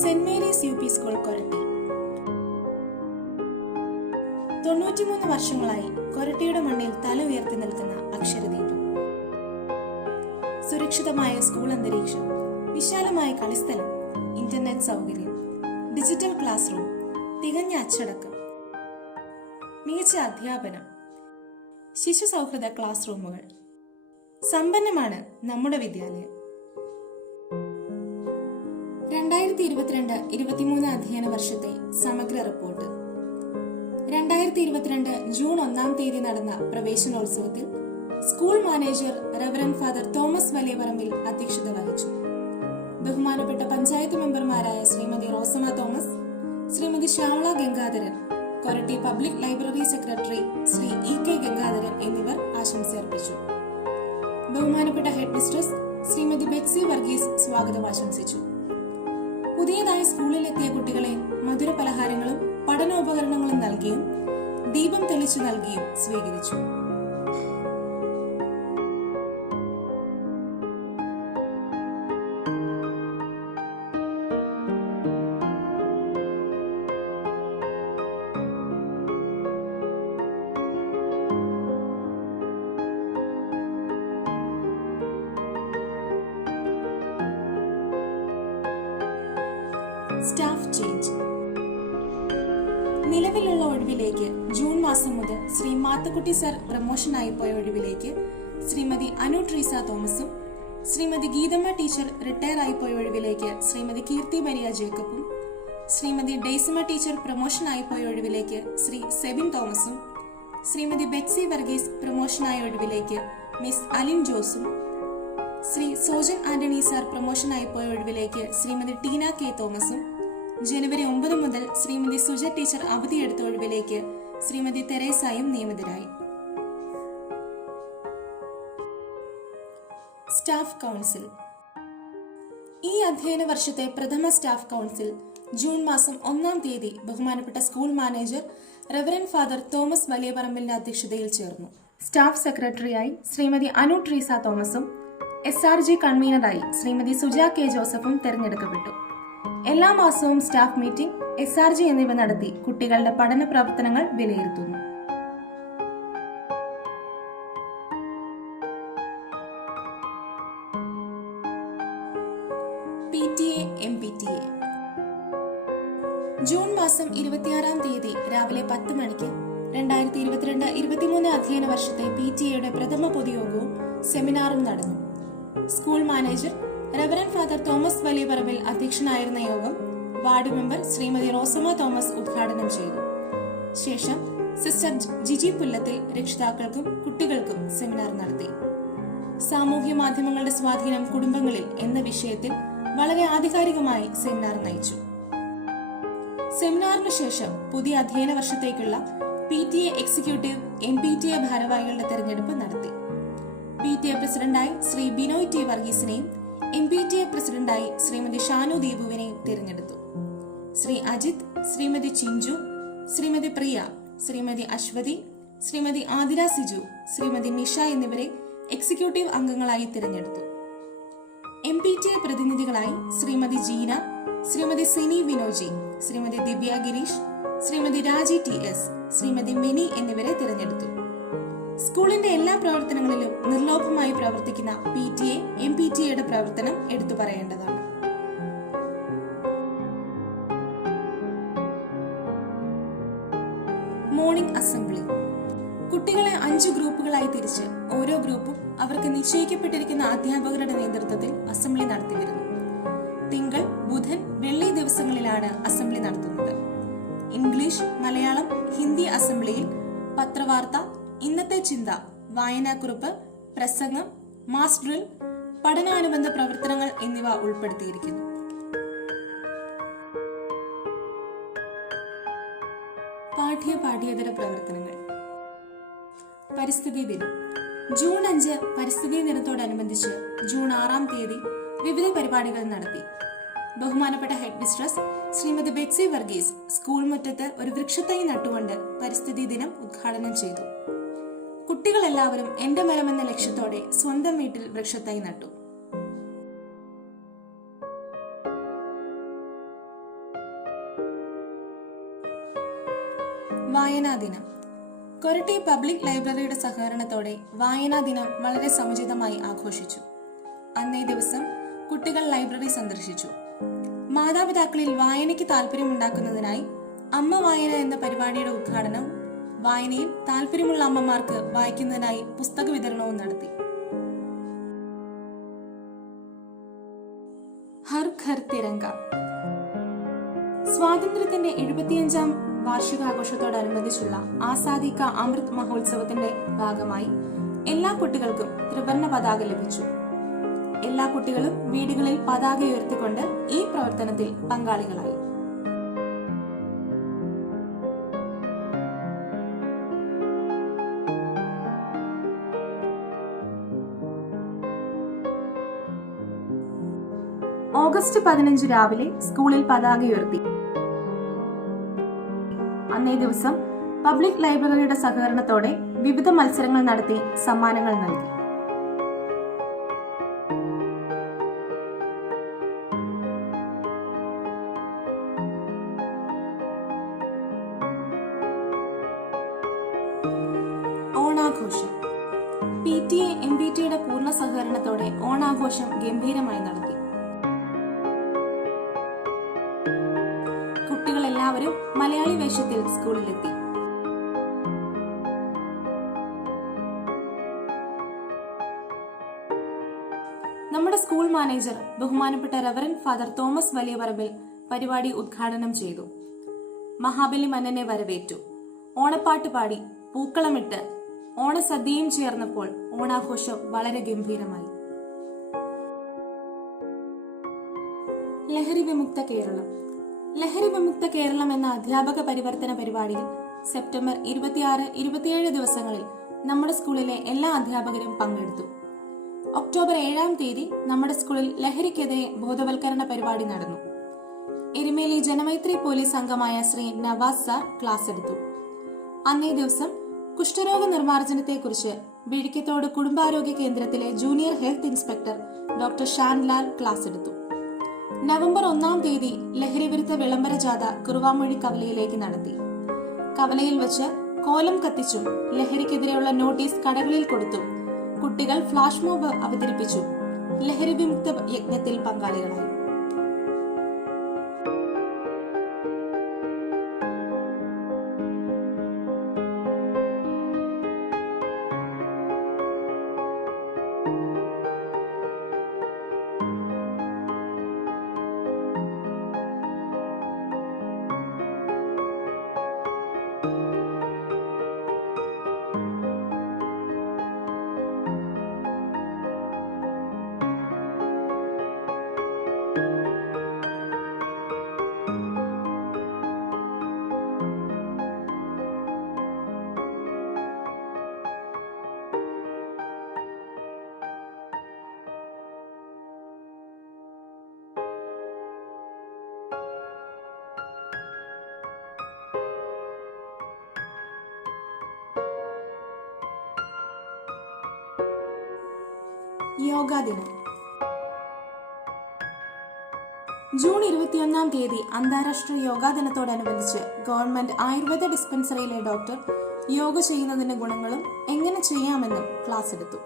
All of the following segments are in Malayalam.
Saint Mary's U P school Koratty. 93 വർഷങ്ങളായി കൊരട്ടിയുടെ മണ്ണിൽ തല ഉയർത്തി നിൽക്കുന്ന അക്ഷരദീപം. സുരക്ഷിതമായ സ്കൂൾ അന്തരീക്ഷം, വിശാലമായ കളിസ്ഥലം, ഇന്റർനെറ്റ് സൗകര്യം, ഡിജിറ്റൽ ക്ലാസ് റൂം, തികഞ്ഞ അച്ചടക്കം, മികച്ച അധ്യാപനം, ശിശു സൗഹൃദ ക്ലാസ് റൂമുകൾ. സമ്പന്നമാണ് നമ്മുടെ വിദ്യാലയം. 2022-23 അധ്യയന വർഷത്തെ സമഗ്ര റിപ്പോർട്ട്. 2022 ജൂൺ 1 തീയതി നടന്ന പ്രവേശനോത്സവത്തിൽ school manager reverend father Thomas Valiyaparambil അധ്യക്ഷത വഹിച്ചു. ബഹുമാനപ്പെട്ട പഞ്ചായത്ത് മെമ്പർമാരായ Shrimati Rosamma Thomas, Shrimati Shyamala Gangadharan, Koratty public library secretary Shri EK Gangadharan എന്നിവർ ആശംസയർപ്പിച്ചു. ബഹുമാനപ്പെട്ട ഹെഡ് മിസ്ട്രസ് ശ്രീമതി ബെറ്റ്സി വർഗീസ് സ്വാഗതം ആശംസിച്ചു. പുതിയതായി സ്കൂളിലെത്തിയ കുട്ടികളെ മധുര പലഹാരങ്ങളും പഠനോപകരണങ്ങളും നൽകിയും ദീപം തെളിച്ചു നൽകിയും സ്വീകരിച്ചു. Staff change. നിലവിലുള്ള ഒഴിവിലേക്ക് ജൂൺ മാസം മുതൽ ശ്രീ മാത്തക്കുട്ടി സർ പ്രമോഷനായി പോയ ഒഴിവിലേക്ക് ശ്രീമതി അനു ട്രീസ തോമസും, ശ്രീമതി ഗീതമ്മ ടീച്ചർ റിട്ടയർ ആയി പോയ ഒഴിവിലേക്ക് ശ്രീമതി കീർത്തി ബരിയ ജേക്കബും, ശ്രീമതി ഡെയ്സമ്മ ടീച്ചർ പ്രമോഷനായി പോയ ഒഴിവിലേക്ക് ശ്രീ സെബിൻ തോമസും, ശ്രീമതി ബെറ്റ്സി വർഗീസ് പ്രമോഷനായ ഒഴിവിലേക്ക് മിസ് അലിൻ ജോസും, ശ്രീ സോജൻ ആന്റണി സാർ പ്രമോഷനായി പോയ ഒഴിവിലേക്ക് ശ്രീമതി ടീന കെ തോമസും, ജനുവരി 9 മുതൽ ശ്രീമതി സുജ ടീച്ചർ അവധിയെടുത്ത ഒഴിവിലേക്ക് ശ്രീമതി തെരേസായും നിയമിതരായി. Staff council. ഈ അധ്യയന വർഷത്തെ പ്രഥമ സ്റ്റാഫ് കൗൺസിൽ ജൂൺ മാസം 1 തീയതി ബഹുമാനപ്പെട്ട school manager reverend father Thomas വലിയപറമ്പിലിന്റെ അധ്യക്ഷതയിൽ ചേർന്നു. സ്റ്റാഫ് സെക്രട്ടറിയായി ശ്രീമതി അനു ട്രീസ തോമസും SRG കൺവീനറായി ശ്രീമതി സുജ കെ ജോസഫും തെരഞ്ഞെടുക്കപ്പെട്ടു. എല്ലാ മാസവും സ്റ്റാഫ് മീറ്റിംഗ്, SRG എന്നിവ നടത്തി കുട്ടികളുടെ പഠന പ്രവർത്തനങ്ങൾ വിലയിരുത്തുന്നു. PTA MPTA. ജൂൺ മാസം 26 തീയതി രാവിലെ 10 മണിക്ക് 2022-23 അധ്യയന വർഷത്തെ PTA പ്രഥമ പൊതുയോഗവും സെമിനാറും നടന്നു. School manager reverend father Thomas Valiyaparambil അധ്യക്ഷനായിരുന്ന യോഗം വാർഡ് മെമ്പർ ശ്രീമതി റോസമ്മ തോമസ് ഉദ്ഘാടനം ചെയ്തു. ശേഷം സിസ്റ്റർ ജിജി പുല്ലത്തിൽ രക്ഷിതാക്കൾക്കും കുട്ടികൾക്കും സെമിനാർ നടത്തി. സാമൂഹ്യ മാധ്യമങ്ങളുടെ സ്വാധീനം കുടുംബങ്ങളിൽ എന്ന വിഷയത്തിൽ വളരെ ആധികാരികമായി സെമിനാർ നയിച്ചു. സെമിനാറിനു ശേഷം പുതിയ അധ്യയന വർഷത്തേക്കുള്ള PTA എക്സിക്യൂട്ടീവ് MPTA ഭാരവാഹികളുടെ തെരഞ്ഞെടുപ്പ് നടത്തി. PTA പ്രസിഡന്റായി ശ്രീ ബിനോയ് T വർഗീസിനെയും MPTA പ്രസിഡന്റായി ശ്രീമതി ഷാനു ദീപുവിനെയും തിരഞ്ഞെടുത്തു. ശ്രീ അജിത്, ശ്രീമതി ചിഞ്ചു, ശ്രീമതി പ്രിയ, ശ്രീമതി അശ്വതി, ശ്രീമതി ആതിര സിജു, ശ്രീമതി നിഷ എന്നിവരെ എക്സിക്യൂട്ടീവ് അംഗങ്ങളായി തിരഞ്ഞെടുത്തു. MPTA പ്രതിനിധികളായി ശ്രീമതി ജീന, ശ്രീമതി സിനി വിനോജി, ശ്രീമതി ദിവ്യ ഗിരീഷ്, ശ്രീമതി രാജി TS, ശ്രീമതി മിനി എന്നിവരെ തിരഞ്ഞെടുത്തു. സ്കൂളിന്റെ എല്ലാ പ്രവർത്തനങ്ങളിലും നിർലോഭമായി പ്രവർത്തിക്കുന്ന PTA MPTA പ്രവർത്തനം എടുത്തു പറയേണ്ടതാണ്. Morning assembly. കുട്ടികളെ 5 ഗ്രൂപ്പുകളായി തിരിച്ച് ഓരോ ഗ്രൂപ്പും അവർക്ക് നിശ്ചയിക്കപ്പെട്ടിരിക്കുന്ന അധ്യാപകരുടെ നേതൃത്വത്തിൽ അസംബ്ലി നടത്തിവരുന്നു. തിങ്കൾ, ബുധൻ, വെള്ളി ദിവസങ്ങളിലാണ് അസംബ്ലി നടത്തുന്നത്. ഇംഗ്ലീഷ്, മലയാളം, ഹിന്ദി അസംബ്ലിയിൽ പത്രവാർത്ത, ഇന്നത്തെ ചിന്ത, വായനാക്കുറിപ്പ്, പ്രസംഗം, മാസ് ഡ്രിൽ, പഠനാനുബന്ധ പ്രവർത്തനങ്ങൾ എന്നിവ ഉൾപ്പെടുത്തിയിരിക്കുന്നു. പാഠ്യേതര പ്രവർത്തനങ്ങൾ. പരിസ്ഥിതി ദിനം. ജൂൺ 5 പരിസ്ഥിതി ദിനത്തോടനുബന്ധിച്ച് ജൂൺ 6 തീയതി വിവിധ പരിപാടികൾ നടത്തി. ബഹുമാനപ്പെട്ട head mistress Shrimati Betsy Varghese school മുറ്റത്ത് ഒരു വൃക്ഷത്തൈ നട്ടുകൊണ്ട് പരിസ്ഥിതി ദിനം ഉദ്ഘാടനം ചെയ്തു. കുട്ടികളെല്ലാവരും എന്റെ മരം എന്ന ലക്ഷ്യത്തോടെ സ്വന്തം വീട്ടിൽ വൃക്ഷത്തൈ നട്ടു. വായനാ ദിനം. കൊരട്ടി പബ്ലിക് ലൈബ്രറിയുടെ സഹകരണത്തോടെ വായനാ ദിനം വളരെ സമുചിതമായി ആഘോഷിച്ചു. അന്നേ ദിവസം കുട്ടികൾ ലൈബ്രറി സന്ദർശിച്ചു. മാതാപിതാക്കളിൽ വായനയ്ക്ക് താല്പര്യമുണ്ടാക്കുന്നതിനായി അമ്മ വായന എന്ന പരിപാടിയുടെ ഉദ്ഘാടനവും വായനയിൽ താല്പര്യമുള്ള അമ്മമാർക്ക് വായിക്കുന്നതിനായി പുസ്തക വിതരണവും നടത്തി. ഹർ ഘർ തിരങ്ക. സ്വാതന്ത്ര്യത്തിന്റെ 75ാം വാർഷികാഘോഷത്തോടനുബന്ധിച്ചുള്ള ആസാദി കാ അമൃത് മഹോത്സവത്തിന്റെ ഭാഗമായി എല്ലാ കുട്ടികൾക്കും ത്രിവർണ്ണ പതാക ലഭിച്ചു. എല്ലാ കുട്ടികളും വീടുകളിൽ പതാക ഉയർത്തിക്കൊണ്ട് ഈ പ്രവർത്തനത്തിൽ പങ്കാളികളായി. ഓഗസ്റ്റ് 15 രാവിലെ സ്കൂളിൽ പതാക ഉയർത്തി. അന്നേ ദിവസം പബ്ലിക് ലൈബ്രറിയുടെ സഹകരണത്തോടെ വിവിധ മത്സരങ്ങൾ നടത്തി സമ്മാനങ്ങൾ നൽകി. ഓണാഘോഷം. PTA MPTയുടെ പൂർണ്ണ സഹകരണത്തോടെ ഓണാഘോഷം ഗംഭീരമായി നടത്തി. കുട്ടികളെല്ലാവരും മലയാളി വേഷത്തിൽ സ്കൂളിലെത്തി. നമ്മുടെ സ്കൂൾ മാനേജർ ബഹുമാനപ്പെട്ട റവറന്റ് ഫാദർ തോമസ് വലിയപറമ്പിൽ പരിപാടി ഉദ്ഘാടനം ചെയ്തു. മഹാബലി മന്നനെ വരവേറ്റു. ഓണപ്പാട്ട് പാടി, പൂക്കളമിട്ട്, ഓണസദ്യയും ചേർന്നപ്പോൾ ഓണാഘോഷം വളരെ ഗംഭീരമായി. ലഹരി വിമുക്ത കേരളം. ലഹരി വിമുക്ത കേരളം എന്ന അധ്യാപക പരിവർത്തന പരിപാടിയിൽ സെപ്റ്റംബർ 26, 27 ദിവസങ്ങളിൽ നമ്മുടെ സ്കൂളിലെ എല്ലാ അധ്യാപകരും പങ്കെടുത്തു. ഒക്ടോബർ 7-ാം തീയതി നമ്മുടെ സ്കൂളിൽ ലഹരിക്കെതിരെ ബോധവൽക്കരണ പരിപാടി നടന്നു. എരുമേലി ജനമൈത്രി പോലീസ് അംഗമായ ശ്രീ നവാസ് സാർ ക്ലാസ് എടുത്തു. അന്നേ ദിവസം കുഷ്ഠരോഗ നിർമ്മാർജ്ജനത്തെക്കുറിച്ച് ബിഴിക്കത്തോട് കുടുംബാരോഗ്യ കേന്ദ്രത്തിലെ junior health inspector doctor Shanlal class എടുത്തു. നവംബർ 1-ാം തീയതി ലഹരി വിരുദ്ധ വിളംബര ജാഥ കുറുവാമൊഴി കവലയിലേക്ക് നടത്തി. കവലയിൽ വെച്ച് കോലം കത്തിച്ചും ലഹരിക്കെതിരെയുള്ള നോട്ടീസ് കടകളിൽ കൊടുത്തും കുട്ടികൾ ഫ്ലാഷ് മോബ് അവതരിപ്പിച്ചു ലഹരി വിമുക്ത യജ്ഞത്തിൽ പങ്കാളികളായി. യോഗാ ദിനം. ജൂൺ 21-ാം തീയതി അന്താരാഷ്ട്ര യോഗാ ദിനത്തോടനുബന്ധിച്ച് ഗവൺമെന്റ് ആയുർവേദ ഡിസ്പെൻസറിയിലെ ഡോക്ടർ യോഗ ചെയ്യുന്നതിന്റെ ഗുണങ്ങളും എങ്ങനെ ചെയ്യാമെന്നും ക്ലാസ് എടുത്തു.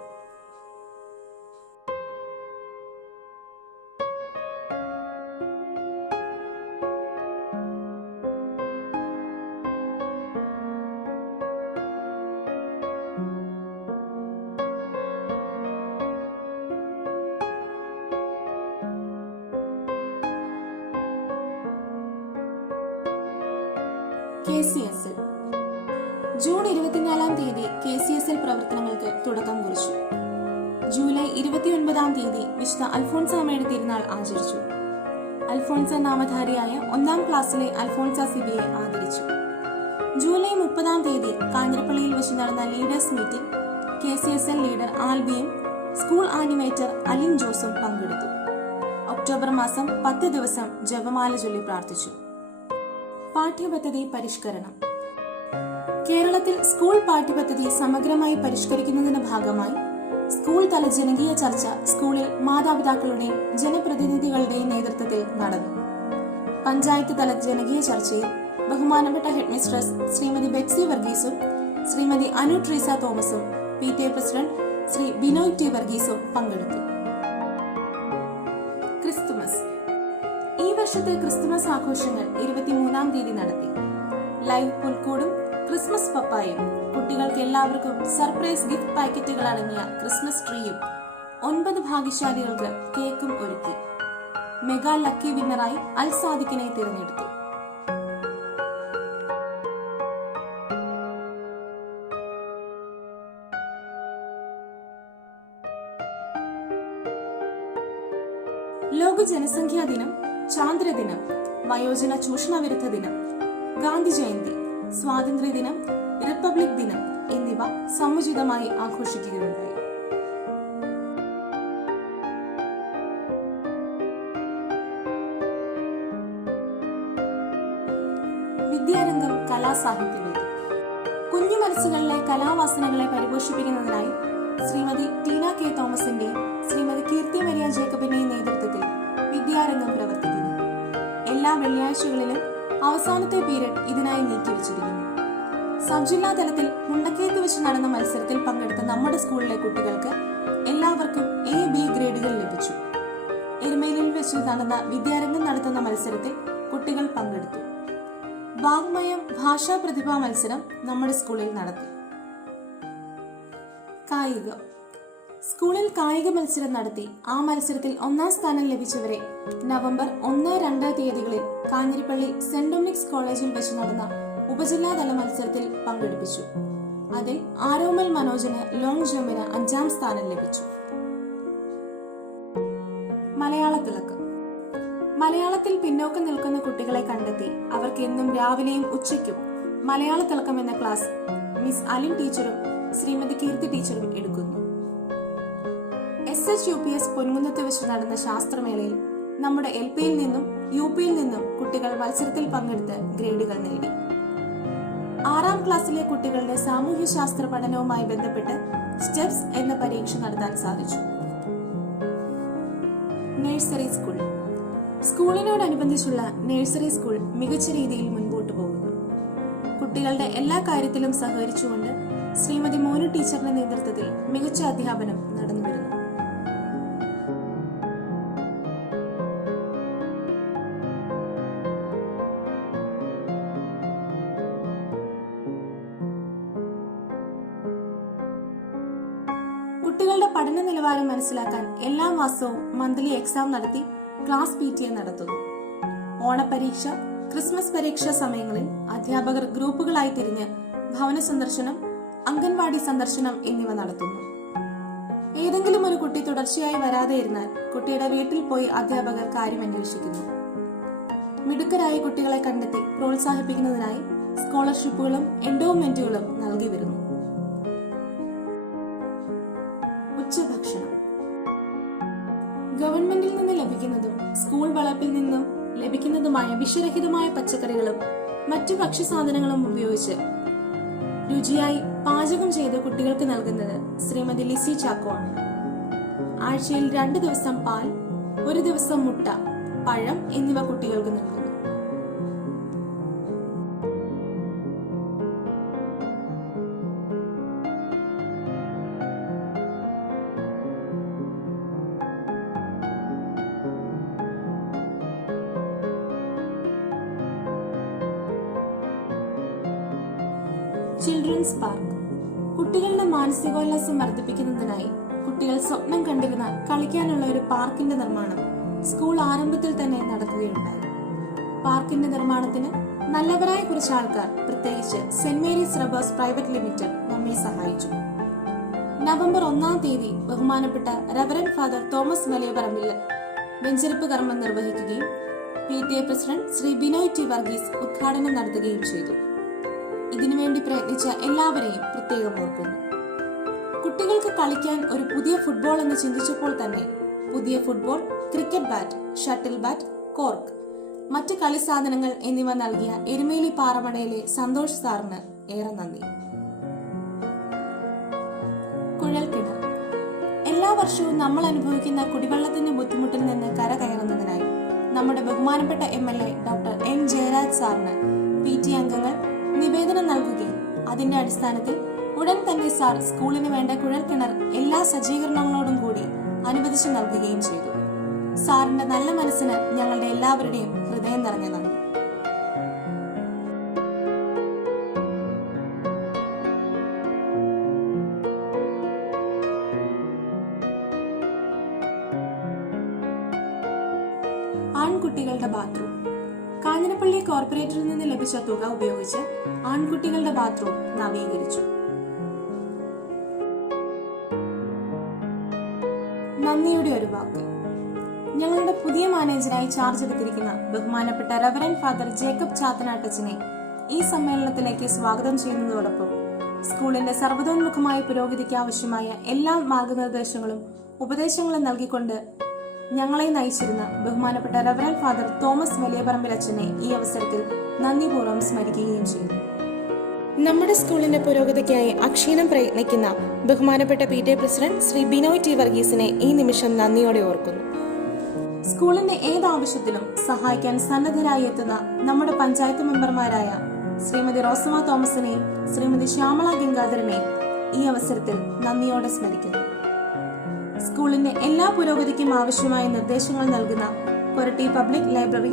KCSL. ജൂൺ 24-ാം തീയതി KCSL പ്രവർത്തനങ്ങൾക്ക് തുടക്കം കുറിച്ചു. ജൂലൈ 29-ാം തീയതി വിശുദ്ധ അൽഫോൻസാമ്മയുടെ തിരുനാൾ ആചരിച്ചു. അൽഫോൻസ നാമധാരിയായ 1-ാം ക്ലാസ്സിലെ അൽഫോൻസ സിബിയെ ആദരിച്ചു. ജൂലൈ 30-ാം തീയതി കാഞ്ഞിരപ്പള്ളിയിൽ വെച്ച് നടന്ന ലീഡേഴ്സ് മീറ്റിംഗ് KCSL ലീഡർ ആൽബിയും സ്കൂൾ ആനിമേറ്റർ അലിൻ ജോസും പങ്കെടുത്തു. ഒക്ടോബർ മാസം 10 ദിവസം ജപമാല ചൊല്ലി പ്രാർത്ഥിച്ചു. പാഠ്യപദ്ധതി പരിഷ്കരണം. കേരളത്തിൽ സ്കൂൾ പാഠ്യപദ്ധതി സമഗ്രമായി പരിഷ്കരിക്കുന്നതിന്റെ ഭാഗമായി സ്കൂൾ തല ജനകീയ ചർച്ച സ്കൂളിൽ മാതാപിതാക്കളുടെയും ജനപ്രതിനിധികളുടെയും നേതൃത്വത്തിൽ നടന്നു. പഞ്ചായത്ത് തല ജനകീയ ചർച്ചയിൽ ബഹുമാനപ്പെട്ട ഹെഡ് മിസ്ട്രസ് ശ്രീമതി ബെറ്റ്സി വർഗീസും ശ്രീമതി അനു ട്രീസ തോമസും PTA president Shri Binoy T വർഗീസും പങ്കെടുത്തു. ക്രിസ്തുമസ്. ഈ വർഷത്തെ ക്രിസ്തുമസ് ആഘോഷങ്ങൾ 23-ാം തീയതി നടത്തി. ലൈവ് പുൽക്കൂടും ക്രിസ്മസ് പപ്പായും കുട്ടികൾക്ക് എല്ലാവർക്കും സർപ്രൈസ് ഗിഫ്റ്റ് പാക്കറ്റുകൾ അടങ്ങിയ ക്രിസ്മസ് ട്രീയും 9 ഭാഗ്യശാലികൾക്ക് കേക്കും ഒരുക്കി. മെഗാ ലക്കി വിന്നറായി അൽ സാദിഖിനെ തിരഞ്ഞെടുത്തു. ലോക ജനസംഖ്യാ ദിനം, ചാന്ദ്രദിനം, വയോജന ചൂഷണ വിരുദ്ധ ദിനം, ഗാന്ധി ജയന്തി, സ്വാതന്ത്ര്യ ദിനം, റിപ്പബ്ലിക് ദിനം എന്നിവ സമുചിതമായി ആഘോഷിക്കുകയുണ്ടായി. വിദ്യാരംഗം കലാസാഹിത്യവേദി. കുഞ്ഞു മനസ്സുകളിലെ കലാവാസനകളെ പരിപോഷിപ്പിക്കുന്നതിനായി ശ്രീമതി ടീന കെ തോമസിന്റെയും ശ്രീമതി കീർത്തി മരിയ ജേക്കബിന്റെയും നേതൃത്വത്തിൽ വിദ്യാരംഗം പ്രവർത്തിക്കുന്നു. എല്ലാ വെള്ളിയാഴ്ചകളിലും അവസാനത്തെ പീരീഡ് ഇതിനായി നീക്കിവച്ചിരിക്കുന്നു. സബ് ജില്ലാ തലത്തിൽ മുണ്ടക്കയത്ത് വെച്ച് നടന്ന മത്സരത്തിൽ പങ്കെടുത്ത നമ്മുടെ സ്കൂളിലെ കുട്ടികൾക്ക് എല്ലാവർക്കും A-B ഗ്രേഡുകൾ ലഭിച്ചു. എരുമേലിയിൽ വെച്ച് നടന്ന വിദ്യാരംഗം നടത്തുന്ന മത്സരത്തിൽ കുട്ടികൾ പങ്കെടുത്തു. വാങ്മയം ഭാഷാ പ്രതിഭാ മത്സരം നമ്മുടെ സ്കൂളിൽ നടത്തി. കായികം. സ്കൂളിൽ കായിക മത്സരം നടത്തി. ആ മത്സരത്തിൽ 1-ാം സ്ഥാനം ലഭിച്ചവരെ നവംബർ 1-2 തീയതികളിൽ കാഞ്ഞിരപ്പള്ളി സെന്റ് ഡൊമിനിക്സ് കോളേജിൽ വെച്ച് നടന്ന ഉപജില്ലാതല മത്സരത്തിൽ പങ്കെടുപ്പിച്ചു. അതിൽ ആരോമൽ മനോജിന് ലോങ് ജമ്പിന് 5-ാം സ്ഥാനം ലഭിച്ചു. മലയാള തിളക്കം. മലയാളത്തിൽ പിന്നോക്കം നിൽക്കുന്ന കുട്ടികളെ കണ്ടെത്തി അവർക്ക് എന്നും രാവിലെയും ഉച്ചയ്ക്കും മലയാള തിളക്കം എന്ന ക്ലാസ് മിസ് അലിൻ ടീച്ചറും ശ്രീമതി കീർത്തി ടീച്ചറും എടുക്കുന്നു. SHUPS പൊൻകുന്നത്ത് വെച്ച് നടന്ന ശാസ്ത്രമേളയിൽ നമ്മുടെ LPയിൽ നിന്നും UPയിൽ നിന്നും കുട്ടികൾ മത്സരത്തിൽ പങ്കെടുത്ത് ഗ്രേഡുകൾ നേടി. 6-ാം ക്ലാസ്സിലെ കുട്ടികളുടെ സാമൂഹ്യശാസ്ത്ര പഠനവുമായി ബന്ധപ്പെട്ട് സ്റ്റെപ്സ് എന്ന പരീക്ഷ നടത്താൻ സാധിച്ചു. Nursery school. സ്കൂളിനോടനുബന്ധിച്ചുള്ള നഴ്സറി സ്കൂൾ മികച്ച രീതിയിൽ മുൻപോട്ട് പോകുന്നു. കുട്ടികളുടെ എല്ലാ കാര്യത്തിലും സഹകരിച്ചുകൊണ്ട് ശ്രീമതി മോനു ടീച്ചറിന്റെ നേതൃത്വത്തിൽ മികച്ച അധ്യാപനം നടന്നുവരുന്നു. കുട്ടികളുടെ പഠന നിലവാരം മനസ്സിലാക്കാൻ എല്ലാ മാസവും മന്ത്ലി എക്സാം നടത്തി ക്ലാസ് PTA നടത്തുന്നു. ഓണപരീക്ഷ, ക്രിസ്മസ് പരീക്ഷാ സമയങ്ങളിൽ അധ്യാപകർ ഗ്രൂപ്പുകളായി തിരിഞ്ഞ് ഭവന സന്ദർശനം, അംഗൻവാടി സന്ദർശനം എന്നിവ നടത്തുന്നു. ഏതെങ്കിലും ഒരു കുട്ടി തുടർച്ചയായി വരാതെ ഇരുന്നാൽ കുട്ടിയുടെ വീട്ടിൽ പോയി അധ്യാപകർ കാര്യം അന്വേഷിക്കുന്നു. മിടുക്കരായ കുട്ടികളെ കണ്ടെത്തി പ്രോത്സാഹിപ്പിക്കുന്നതിനായി സ്കോളർഷിപ്പുകളും എൻഡോവ്മെന്റുകളും നൽകി വരുന്നു. ഉച്ചഭക്ഷണം. ഗവൺമെന്റിൽ നിന്ന് ലഭിക്കുന്നതും സ്കൂൾ വളപ്പിൽ നിന്നും ലഭിക്കുന്നതുമായ വിഷരഹിതമായ പച്ചക്കറികളും മറ്റു ഭക്ഷ്യസാധനങ്ങളും ഉപയോഗിച്ച് രുചിയായി പാചകം ചെയ്ത് കുട്ടികൾക്ക് നൽകുന്നത് ശ്രീമതി ലിസി ചാക്കോ ആണ്. ആഴ്ചയിൽ 2 ദിവസം പാൽ, 1 ദിവസം മുട്ട, പഴം എന്നിവ കുട്ടികൾക്ക് നൽകുന്നു. Children's park. കുട്ടികളുടെ മാനസികോല്ലാസം വർദ്ധിപ്പിക്കുന്നതിനായി കുട്ടികൾ സ്വപ്നം കണ്ടിരുന്ന കളിക്കാനുള്ള ഒരു പാർക്കിന്റെ നിർമ്മാണം സ്കൂൾ ആരംഭത്തിൽ തന്നെ നടക്കുകയുണ്ടായി. പാർക്കിന്റെ നിർമ്മാണത്തിന് നല്ലവരായ കുറച്ച് ആൾക്കാർ, പ്രത്യേകിച്ച് saint Mary's rubbers private limited നമ്മെ സഹായിച്ചു. നവംബർ 1-ാം തീയതി ബഹുമാനപ്പെട്ട റവറന്റ് ഫാദർ തോമസ് വലിയപറമ്പിൽ വെഞ്ചരിപ്പ് കർമ്മം നിർവഹിക്കുകയും PTA president Shri Binoy T Varghese ഉദ്ഘാടനം നടത്തുകയും ചെയ്തു. ഇതിനുവേണ്ടി പ്രയത്നിച്ച എല്ലാവരെയും പ്രത്യേകം ഓർക്കുന്നു. കുട്ടികൾക്ക് കളിക്കാൻ ഒരു പുതിയ ഫുട്ബോൾ എന്ന് ചിന്തിച്ചപ്പോൾ തന്നെ പുതിയ football, cricket bat, shuttle bat, cork, മറ്റ് കളി സാധനങ്ങൾ എന്നിവ നൽകിയ എരുമേലി പാറമടയിലെ സന്തോഷ് സാറിന് ഏറെ നന്ദി. കുഴൽക്കിണർ. എല്ലാ വർഷവും നമ്മൾ അനുഭവിക്കുന്ന കുടിവെള്ളത്തിന്റെ ബുദ്ധിമുട്ടിൽ നിന്ന് കരകയറുന്നതിനായി നമ്മുടെ ബഹുമാനപ്പെട്ട MLA ഡോക്ടർ N. ജയരാജ് സാറിന് PT കമ്മിറ്റി അംഗങ്ങൾ നിവേദനം നൽകുകയും അതിന്റെ അടിസ്ഥാനത്തിൽ ഉടൻ തന്നെ സാർ സ്കൂളിന് വേണ്ട കുഴൽക്കിണർ എല്ലാ സജ്ജീകരണങ്ങളോടും കൂടി അനുവദിച്ചു നൽകുകയും ചെയ്തു. സാറിന്റെ നല്ല മനസ്സിന് ഞങ്ങളുടെ എല്ലാവരുടെയും ഹൃദയം നിറഞ്ഞ നന്ദി. ആൺകുട്ടികളുടെ ബാത്റൂം. കാഞ്ഞിരപ്പള്ളി കോർപ്പറേറ്ററിൽ നിന്ന് ലഭിച്ച തുക ഉപയോഗിച്ച് ആൺകുട്ടികളുടെ ബാത്റൂം നവീകരിച്ചു. നന്ദിയുടെ ഒരു വാക്ക്. ഞങ്ങളുടെ പുതിയ മാനേജരായി ചാർജ് എടുത്തിരിക്കുന്ന ബഹുമാനപ്പെട്ട റവറൻഡ് ഫാദർ ജേക്കബ് ചാത്തനാട്ടച്ചനെ ഈ സമ്മേളനത്തിലേക്ക് സ്വാഗതം ചെയ്യുന്നതോടൊപ്പം സ്കൂളിന്റെ സർവ്വതോന്മുഖമായ പുരോഗതിക്ക് ആവശ്യമായ എല്ലാ മാർഗനിർദ്ദേശങ്ങളും ഉപദേശങ്ങളും നൽകിക്കൊണ്ട് ഞങ്ങളെ നയിച്ചിരുന്ന ബഹുമാനപ്പെട്ട റവറൻഡ് ഫാദർ തോമസ് വലിയപറമ്പിൽ അച്ഛനെ ഈ അവസരത്തിൽ നന്ദിപൂർവ്വം സ്മരിക്കുകയും ചെയ്തു. നമ്മുടെ സ്കൂളിന്റെ പുരോഗതിക്കായി അക്ഷീണം പ്രയത്നിക്കുന്ന ബഹുമാനപ്പെട്ട PTA president Shri Binoy T വർഗീസിനെ ഈ നിമിഷം നന്ദിയോടെ ഓർക്കുന്നു. സ്കൂളിന്റെ ഏതാവശ്യത്തിലും സഹായിക്കാൻ സന്നദ്ധരായി എത്തുന്ന നമ്മുടെ പഞ്ചായത്ത് മെമ്പർമാരായ ശ്രീമതി റോസമ്മ തോമസിനെയും ശ്രീമതി ശ്യാമള ഗംഗാധരനെയും ഈ അവസരത്തിൽ നന്ദിയോടെ സ്മരിക്കുന്നു. സ്കൂളിന്റെ എല്ലാ പുരോഗതിക്കും ആവശ്യമായ നിർദ്ദേശങ്ങൾ നൽകുന്ന കൊരട്ടി പബ്ലിക് ലൈബ്രറി,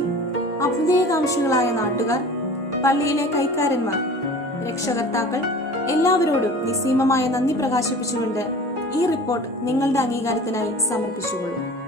അഭ്യുദയകാംക്ഷികളായ നാട്ടുകാർ, പള്ളിയിലെ കൈക്കാരന്മാർ, രക്ഷകർത്താക്കൾ എല്ലാവരോടും നിസ്സീമമായ നന്ദി പ്രകാശിപ്പിച്ചുകൊണ്ട് ഈ റിപ്പോർട്ട് നിങ്ങളുടെ അംഗീകാരത്തിനായി സമർപ്പിച്ചുകൊള്ളു.